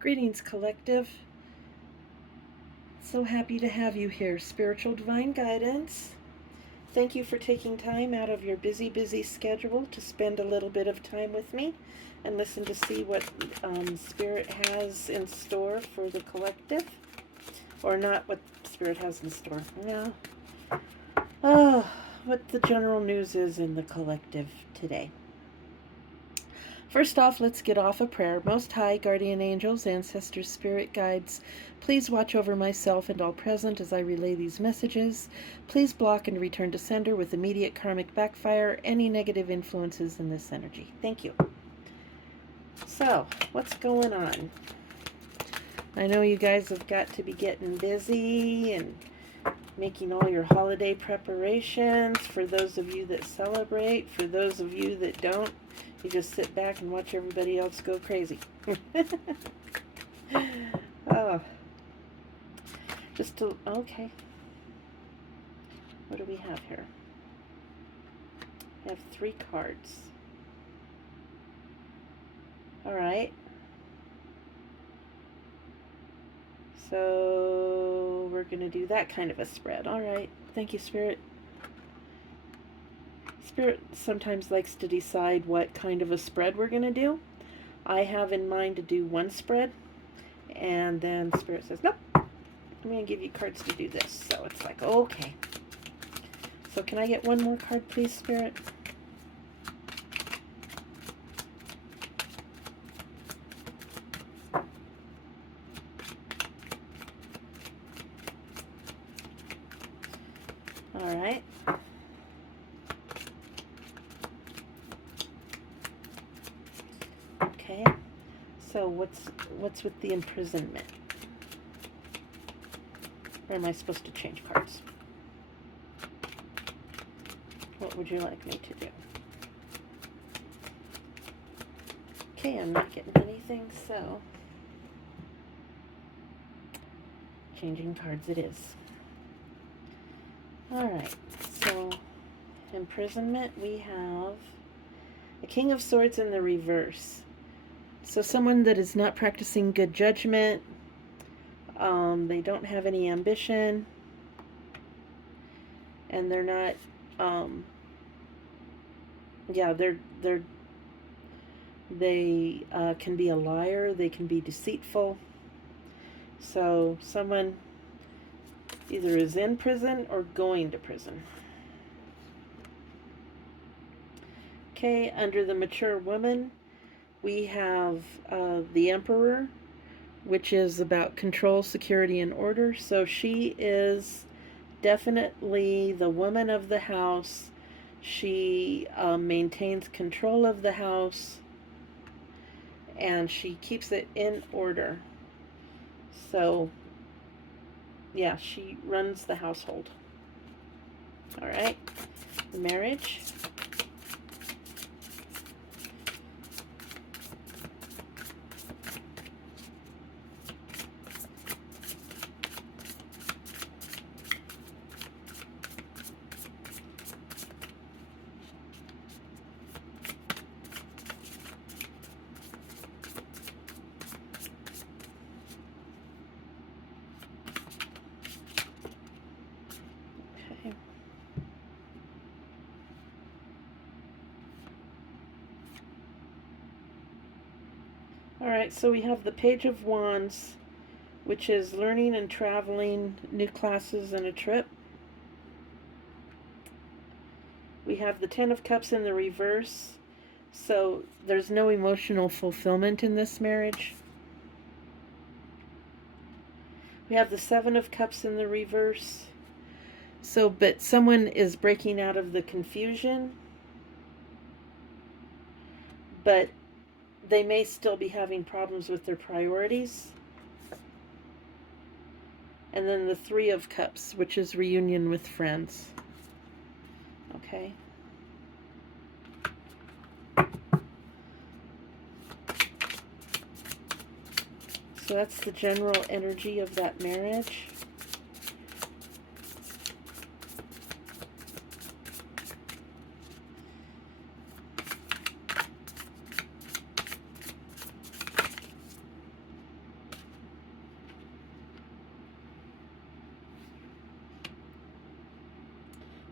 Greetings, collective. So happy to have you here. Spiritual Divine Guidance. Thank you for taking time out of your busy schedule to spend a little bit of time with me and listen to see what Spirit has in store for the collective. Or not what Spirit has in store. No. Oh, what the general news is in the collective today. First off, let's get off a prayer. Most High, guardian angels, ancestors, spirit guides, please watch over myself and all present as I relay these messages. Please block and return to sender with immediate karmic backfire any negative influences in this energy. Thank you. So, what's going on? I know you guys have got to be getting busy and making all your holiday preparations. For those of you that celebrate, for those of you that don't, you just sit back and watch everybody else go crazy. Oh. Okay. What do we have here? I have 3 cards. Alright. So we're going to do that kind of a spread. Alright. Thank you, Spirit. Spirit sometimes likes to decide what kind of a spread we're going to do. I have in mind to do one spread, and then Spirit says, nope, I'm going to give you cards to do this. So it's like, okay. So can I get one more card, please, Spirit? All right. Okay. So what's with the imprisonment? Or am I supposed to change cards? What would you like me to do? Okay, I'm not getting anything, so changing cards it is. Alright, so imprisonment, we have a King of Swords in the reverse. So someone that is not practicing good judgment, they don't have any ambition, and they're not, they can be a liar, they can be deceitful. So someone either is in prison or going to prison. Okay, under the mature woman, we have the Emperor, which is about control, security, and order. So she is definitely the woman of the house. She maintains control of the house, and she keeps it in order. So, yeah, she runs the household. All right, marriage. Alright, so we have the Page of Wands, which is learning and traveling, new classes, and a trip. We have the Ten of Cups in the reverse, so there's no emotional fulfillment in this marriage. We have the Seven of Cups in the reverse. So, but someone is breaking out of the confusion, but they may still be having problems with their priorities. And then the Three of Cups, which is reunion with friends. Okay. So that's the general energy of that marriage.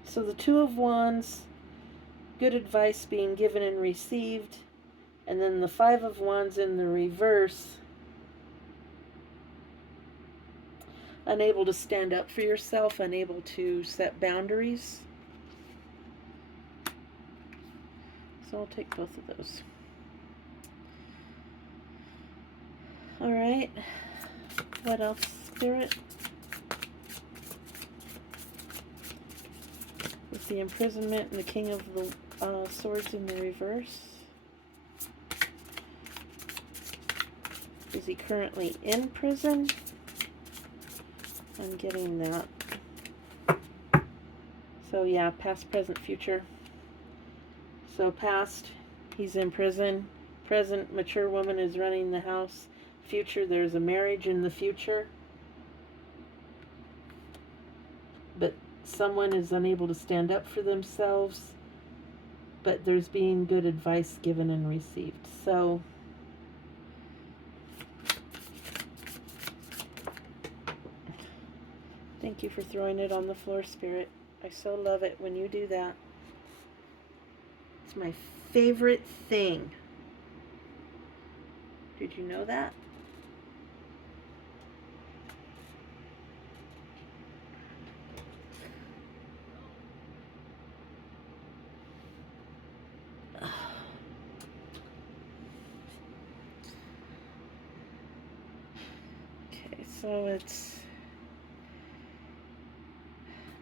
So the Two of Wands, good advice being given and received. And then the Five of Wands in the reverse, unable to stand up for yourself, unable to set boundaries. So I'll take both of those. All right. What else, Spirit? With the imprisonment and the King of the Swords in the reverse. Is he currently in prison? I'm getting that. So yeah, past, present, future. So past, he's in prison. Present, mature woman is running the house. Future, there's a marriage in the future. But someone is unable to stand up for themselves. But there's being good advice given and received. So thank you for throwing it on the floor, Spirit. I so love it when you do that. It's my favorite thing. Did you know that? Okay, so it's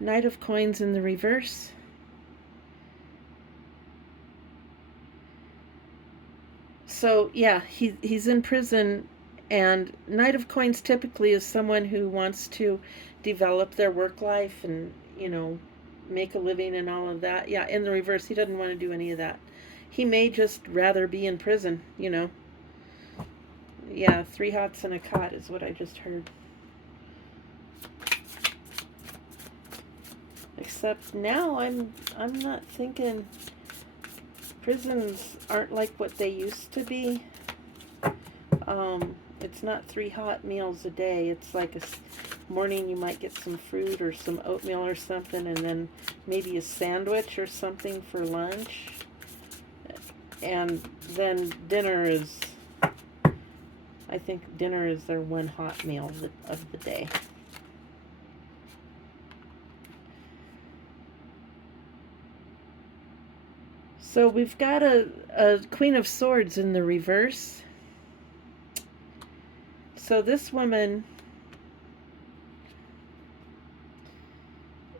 Knight of Coins in the reverse. So yeah, he's in prison, and Knight of Coins typically is someone who wants to develop their work life and, you know, make a living and all of that. Yeah, in the reverse, he doesn't want to do any of that. He may just rather be in prison, you know. Yeah, 3 hots and a cot is what I just heard. Except now I'm not thinking prisons aren't like what they used to be. It's not 3 hot meals a day. It's like a morning you might get some fruit or some oatmeal or something, and then maybe a sandwich or something for lunch. And then dinner is, I think dinner is their 1 hot meal of the day. So we've got a Queen of Swords in the reverse. So this woman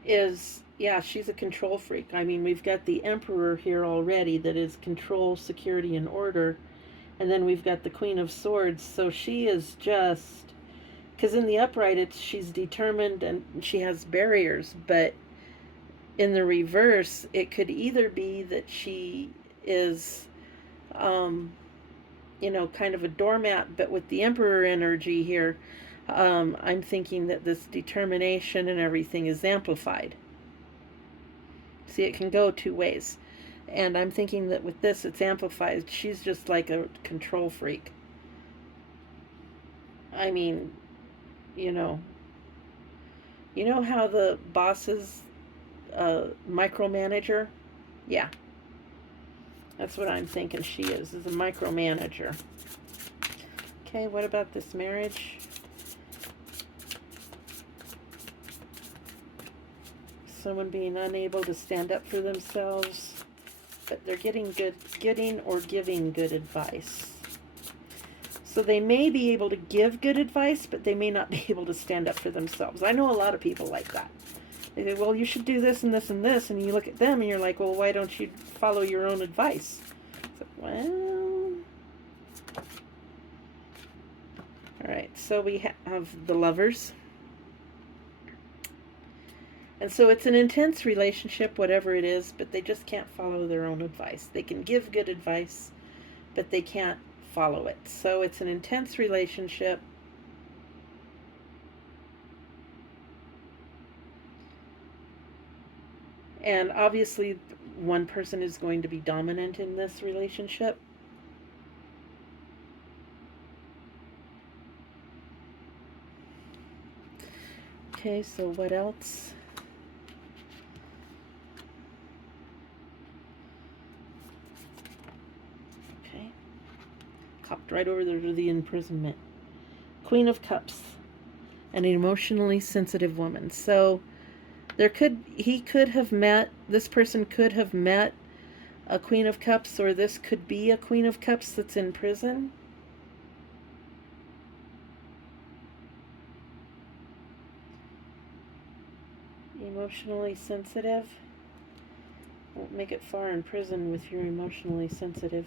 is, yeah, she's a control freak. I mean, we've got the Emperor here already that is control, security, and order. And then we've got the Queen of Swords. So she is just, because in the upright, she's determined and she has barriers. But in the reverse, it could either be that she is, you know, kind of a doormat, but with the Emperor energy here, I'm thinking that this determination and everything is amplified. See, it can go 2 ways. And I'm thinking that with this, it's amplified. She's just like a control freak. I mean, you know how the boss is a micromanager? Yeah, that's what I'm thinking she is a micromanager. Okay, what about this marriage? Someone being unable to stand up for themselves, but they're getting or giving good advice. So they may be able to give good advice, but they may not be able to stand up for themselves. I know a lot of people like that. They say, well, you should do this and this and this, and you look at them and you're like, well, why don't you follow your own advice? It's like, well, all right, so we have the Lovers. And so it's an intense relationship, whatever it is, but they just can't follow their own advice. They can give good advice, but they can't follow it. So it's an intense relationship. And obviously, one person is going to be dominant in this relationship. Okay, so what else? right over there to the imprisonment. Queen of Cups, an emotionally sensitive woman. So this person could have met a Queen of Cups, or this could be a Queen of Cups that's in prison. Emotionally sensitive. Won't make it far in prison if you're emotionally sensitive.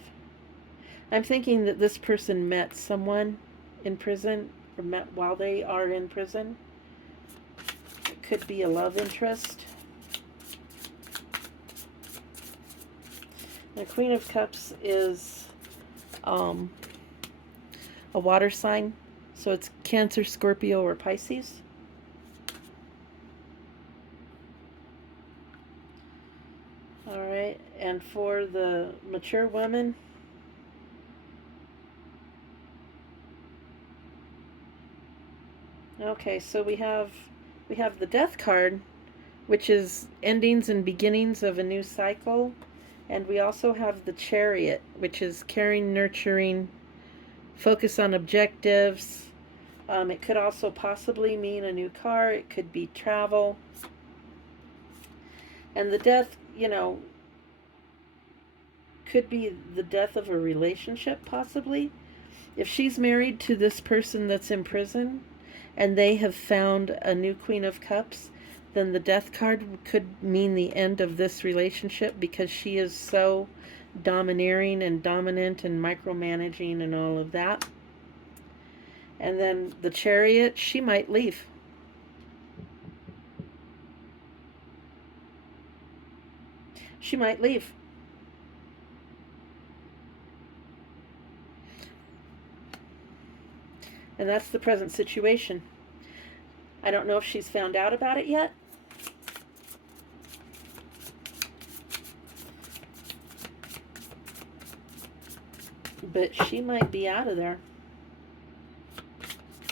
I'm thinking that this person met someone in prison, or met while they are in prison. It could be a love interest. The Queen of Cups is a water sign, so it's Cancer, Scorpio, or Pisces. All right, and for the mature woman, okay, so we have the Death card, which is endings and beginnings of a new cycle, and we also have the Chariot, which is caring, nurturing, focus on objectives. It could also possibly mean a new car. It could be travel. And the Death, could be the death of a relationship, possibly. If she's married to this person that's in prison and they have found a new Queen of Cups, then the Death card could mean the end of this relationship, because she is so domineering and dominant and micromanaging and all of that. And then the Chariot, she might leave. She might leave. And that's the present situation. I don't know if she's found out about it yet. But she might be out of there.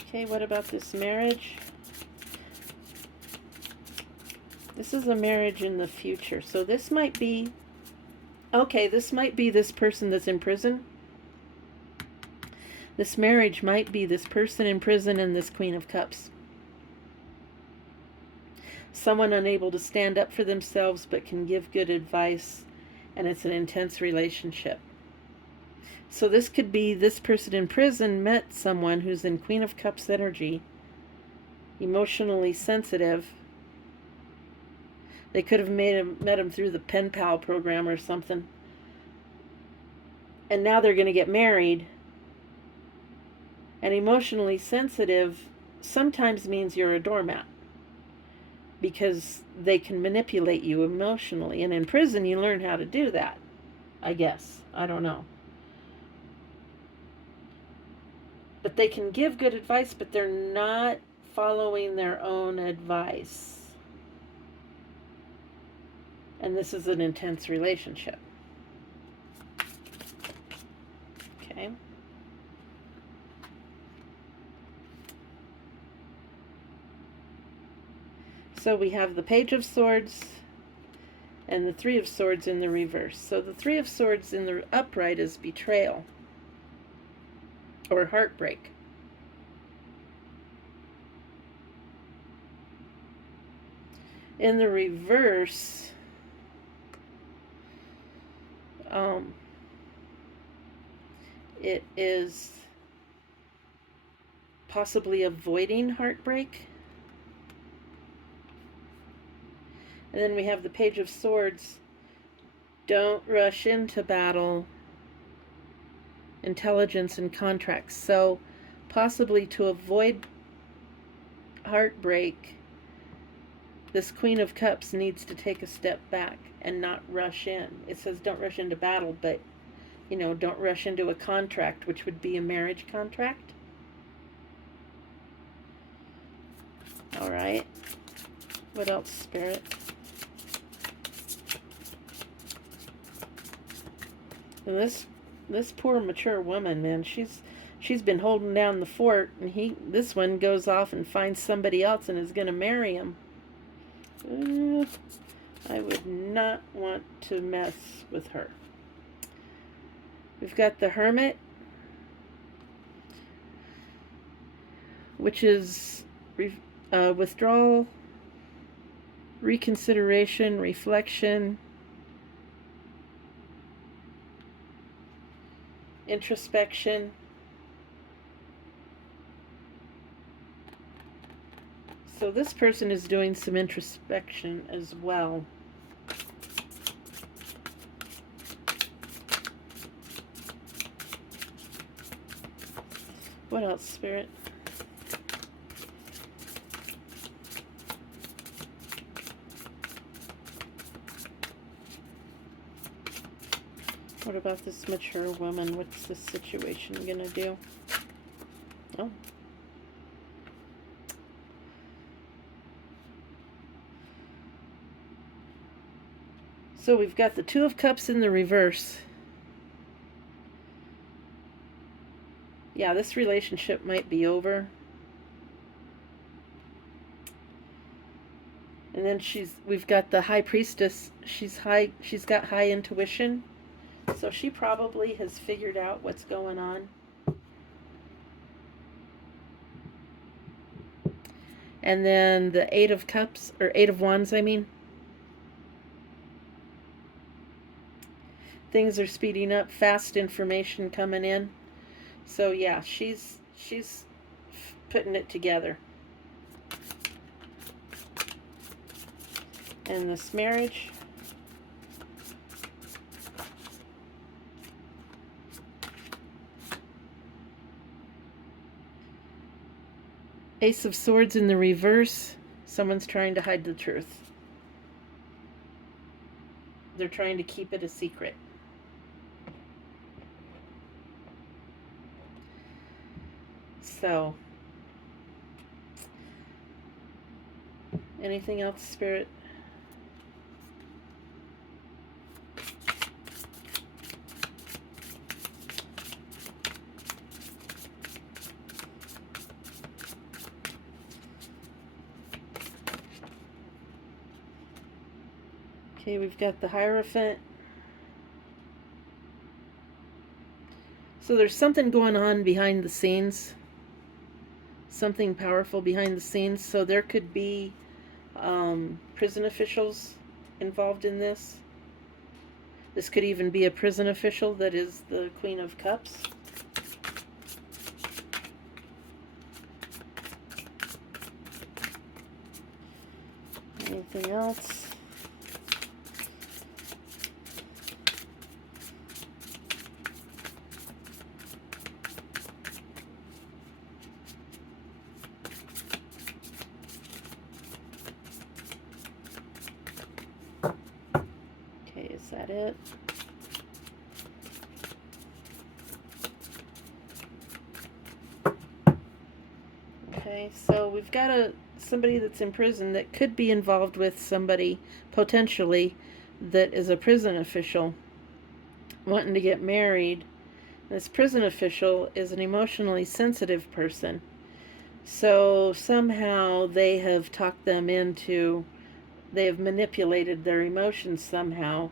Okay, what about this marriage? This is a marriage in the future. So this might be, okay, this might be this person that's in prison. This marriage might be this person in prison and this Queen of Cups. Someone unable to stand up for themselves but can give good advice, and it's an intense relationship. So this could be this person in prison met someone who's in Queen of Cups energy, emotionally sensitive. They could have met him through the pen pal program or something. And now they're going to get married. And emotionally sensitive sometimes means you're a doormat, because they can manipulate you emotionally. And in prison, you learn how to do that, I guess. I don't know. But they can give good advice, but they're not following their own advice. And this is an intense relationship. Okay. So we have the Page of Swords and the Three of Swords in the reverse. So the Three of Swords in the upright is betrayal or heartbreak. In the reverse, it is possibly avoiding heartbreak. And then we have the Page of Swords. Don't rush into battle. Intelligence and contracts. So possibly to avoid heartbreak, this Queen of Cups needs to take a step back and not rush in. It says don't rush into battle, but don't rush into a contract, which would be a marriage contract. All right. What else, Spirit? And this poor mature woman, man, she's been holding down the fort, and this one goes off and finds somebody else and is going to marry him. I would not want to mess with her. We've got the Hermit. which is withdrawal, reconsideration, reflection, introspection. So this person is doing some introspection as well. What else, Spirit? What about this mature woman? What's this situation gonna do? Oh. So we've got the Two of Cups in the reverse. Yeah, this relationship might be over. And then we've got the High Priestess. She's got high intuition. So she probably has figured out what's going on. And then the Eight of Cups, or Eight of Wands, I mean. Things are speeding up, fast information coming in. So yeah, she's putting it together. And this marriage. Ace of Swords in the reverse. Someone's trying to hide the truth. They're trying to keep it a secret. So, anything else, Spirit? Okay, we've got the Hierophant. So there's something going on behind the scenes. Something powerful behind the scenes. So there could be prison officials involved in this. This could even be a prison official that is the Queen of Cups. Anything else? Okay, is that it? Okay, so we've got somebody that's in prison that could be involved with somebody potentially that is a prison official wanting to get married. This prison official is an emotionally sensitive person. So somehow they have talked them into, they have manipulated their emotions somehow.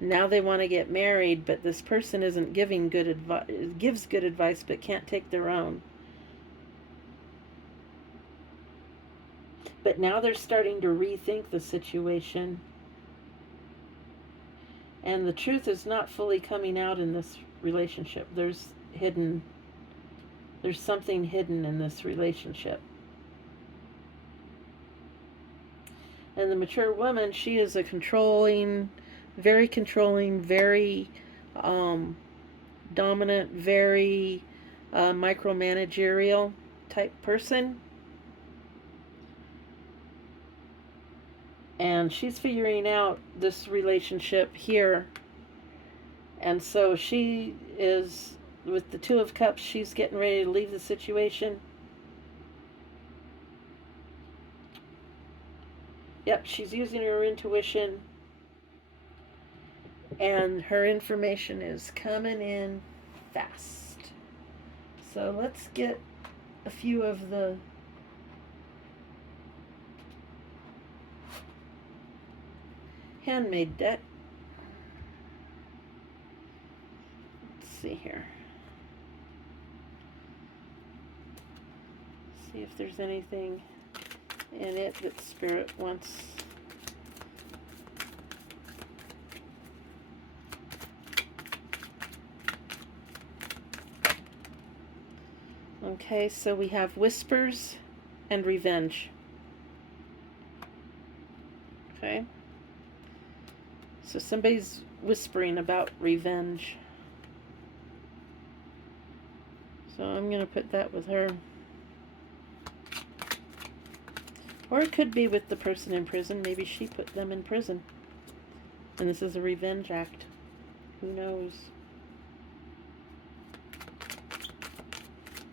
Now they want to get married, but this person isn't giving good advice, gives good advice but can't take their own. But now they're starting to rethink the situation. And the truth is not fully coming out in this relationship. There's something hidden in this relationship. And the mature woman, she is a controlling, very dominant, very micromanagerial type person. And she's figuring out this relationship here. And so she is, with the Two of Cups, she's getting ready to leave the situation. Yep, she's using her intuition. And her information is coming in fast. So let's get a few of the handmade deck. Let's see here. See if there's anything in it that Spirit wants. Okay, so we have whispers and revenge. Okay. So somebody's whispering about revenge. So I'm going to put that with her. Or it could be with the person in prison. Maybe she put them in prison. And this is a revenge act. Who knows?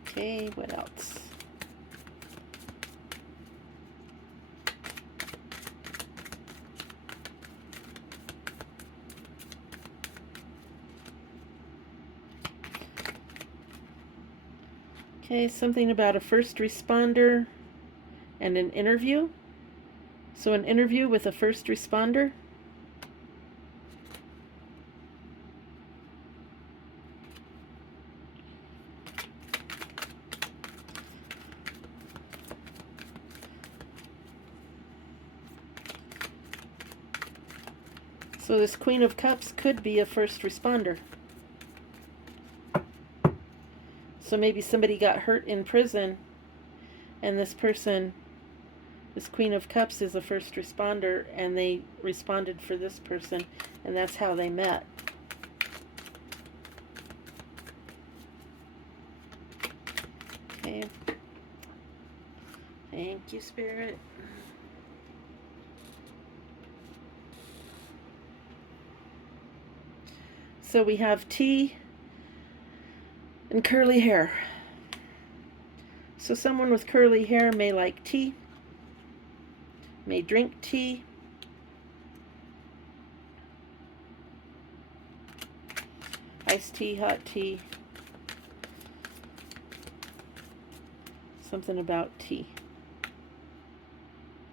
Okay, what else? Okay, something about a first responder and an interview. So an interview with a first responder. So this Queen of Cups could be a first responder. So maybe somebody got hurt in prison, and this person, this Queen of Cups, is a first responder, and they responded for this person, and that's how they met. Okay. Thank you, Spirit. So we have tea and curly hair. So someone with curly hair may like tea, may drink tea, iced tea, hot tea, something about tea.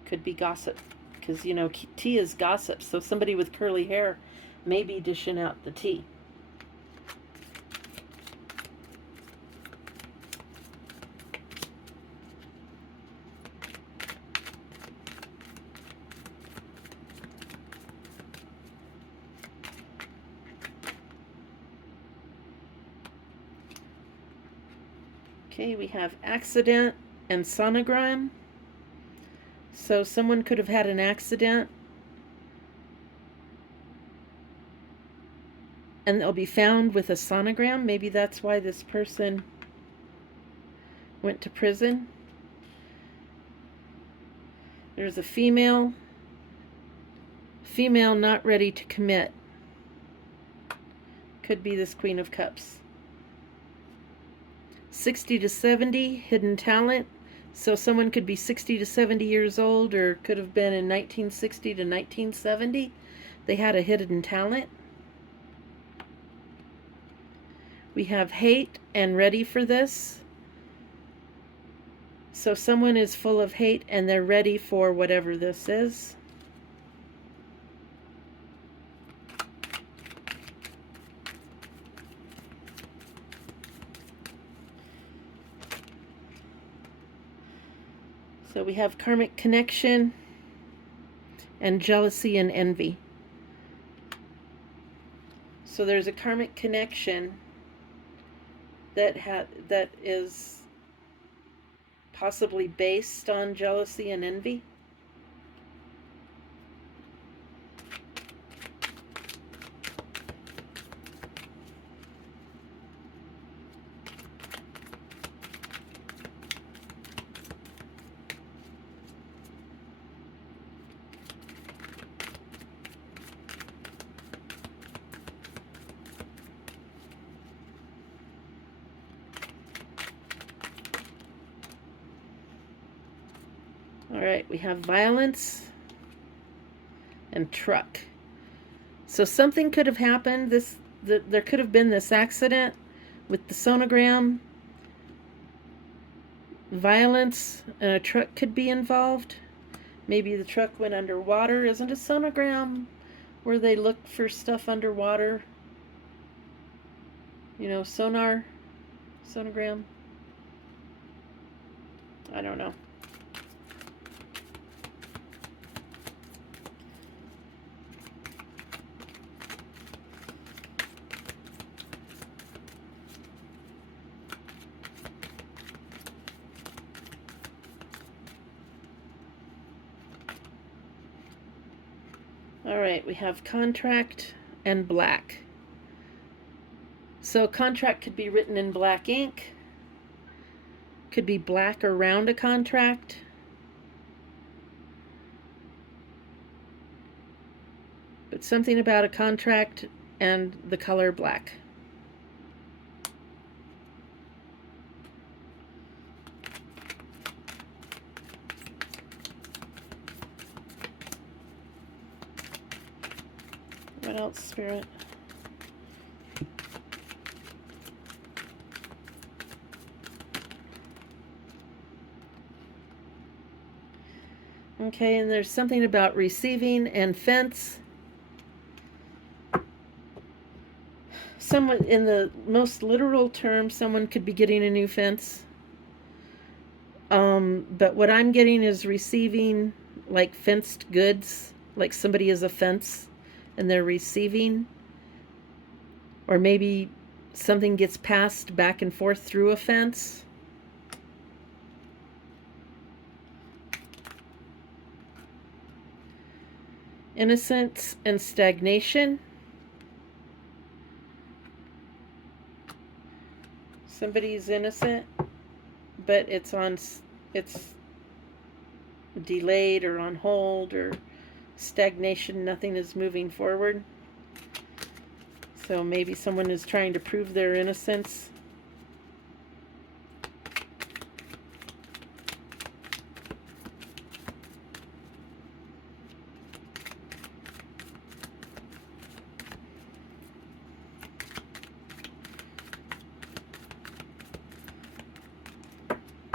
Could be gossip, because, you know, tea is gossip. So somebody with curly hair may be dishing out the tea. Okay, we have accident and sonogram. So someone could have had an accident and they'll be found with a sonogram. Maybe that's why this person went to prison. There's a female not ready to commit. Could be this Queen of Cups. 60 to 70, hidden talent. So someone could be 60 to 70 years old, or could have been in 1960 to 1970. They had a hidden talent. We have hate and ready for this. So someone is full of hate and they're ready for whatever this is. So we have karmic connection and jealousy and envy. So there's a karmic connection that is possibly based on jealousy and envy. All right, we have violence and truck. So something could have happened. There could have been this accident with the sonogram. Violence and a truck could be involved. Maybe the truck went underwater. Isn't a sonogram where they look for stuff underwater? You know, sonogram. I don't know. All right, we have contract and black. So contract could be written in black ink, could be black around a contract. But something about a contract and the color black. What else, Spirit? Okay, and there's something about receiving and fence. Someone, in the most literal term, someone could be getting a new fence. But what I'm getting is receiving like fenced goods, like somebody is a fence and they're receiving. Or maybe something gets passed back and forth through a fence. Innocence and stagnation. Somebody's innocent, but it's delayed or on hold or stagnation. Nothing is moving forward. So maybe someone is trying to prove their innocence.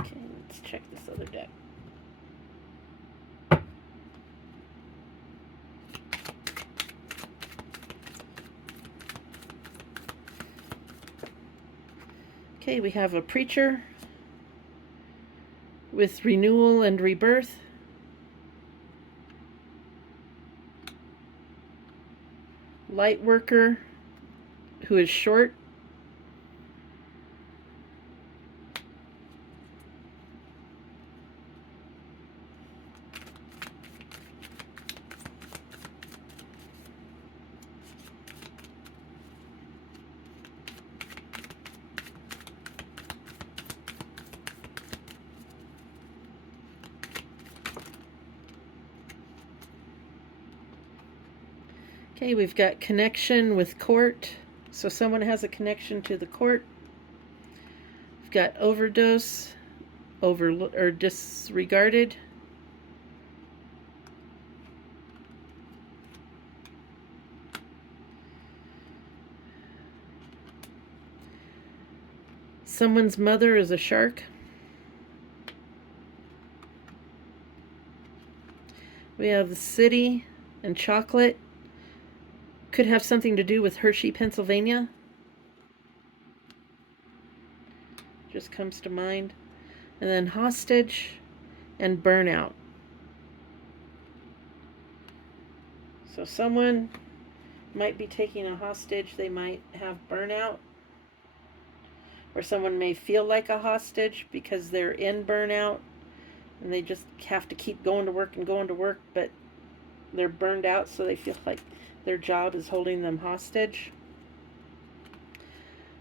Okay, let's check this other deck. Okay, we have a preacher with renewal and rebirth. Light worker who is short. Okay, we've got connection with court. So someone has a connection to the court. We've got overdose, or disregarded. Someone's mother is a shark. We have the city and chocolate. Could have something to do with Hershey, Pennsylvania. Just comes to mind. And then hostage and burnout. So someone might be taking a hostage. They might have burnout. Or someone may feel like a hostage because they're in burnout and they just have to keep going to work and going to work, but they're burned out, so they feel like their job is holding them hostage.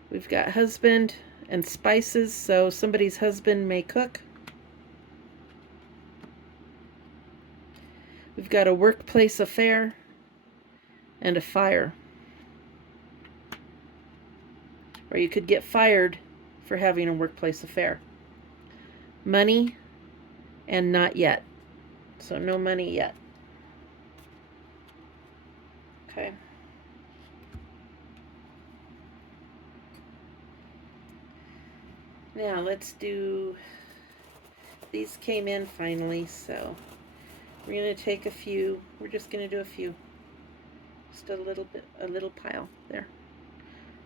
We've got husband and spices, so somebody's husband may cook. We've got a workplace affair and a fire. Or you could get fired for having a workplace affair. Money and not yet. So no money yet. Okay. Now let's do, these came in finally, so we're going to take a few. We're just going to do a few. Just a little pile there.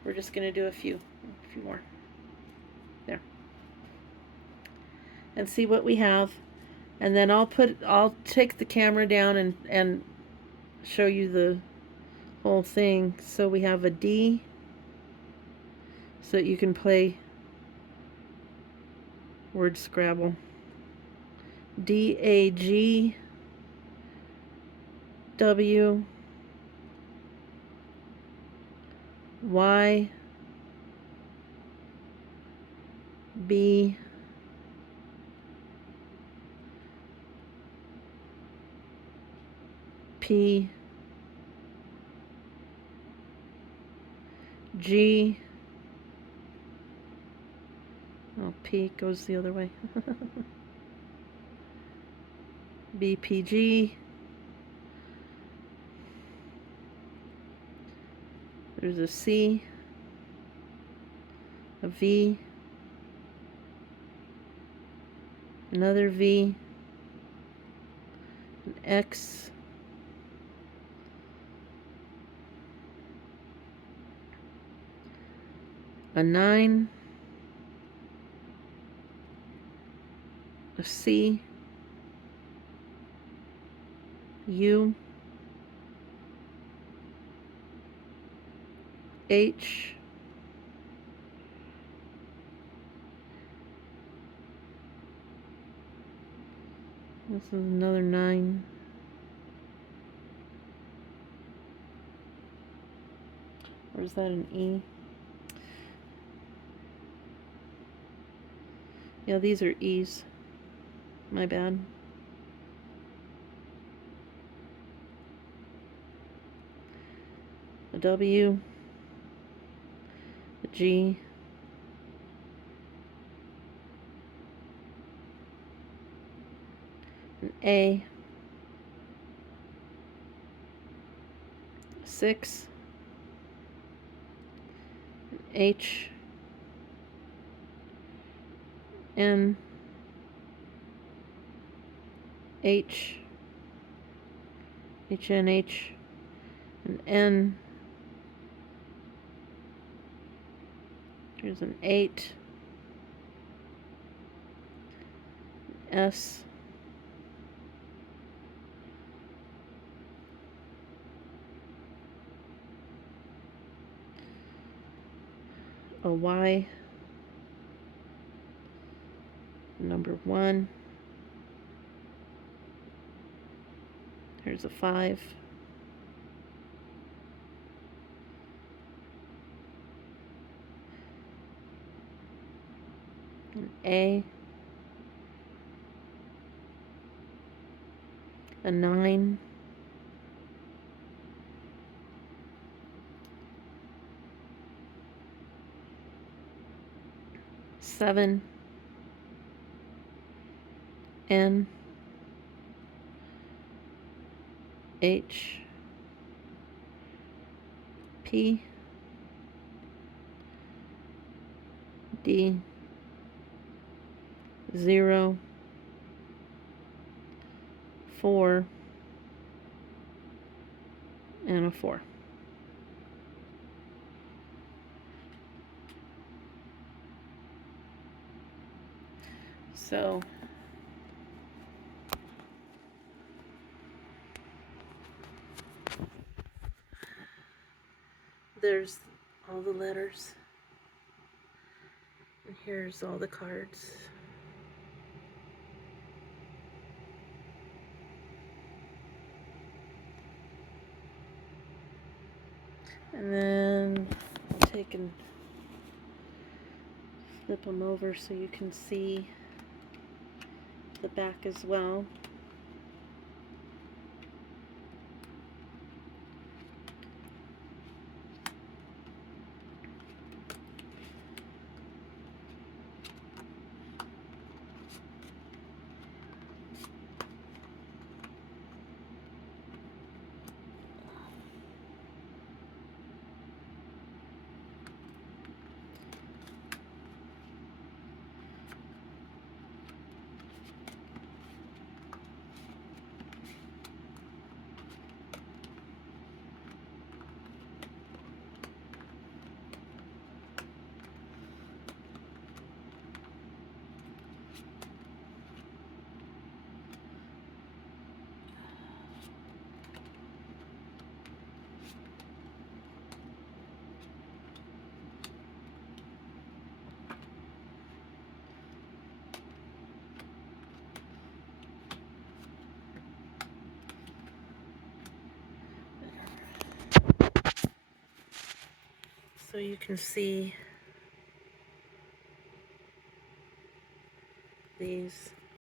We're just going to do a few more. There. and see what we have. And then I'll take the camera down and show you the whole thing. So we have a D, so that you can play word Scrabble. D, A, G, W, Y, B, P, G, oh, P goes the other way. B, P, G, there's a C, a V, another V, an X, a 9, a C, U, H, this is another 9, or is that an E? Yeah, these are E's. My bad. A W, a G, an A, 6, an H, N, H, HNH, an N, here's an 8, S, a Y, number 1, here's a 5, an a 9, seven, N, H, P, D, 0, 4, and a 4. So there's all the letters, and here's all the cards. And then I'll take and flip them over so you can see the back as well. So you can see these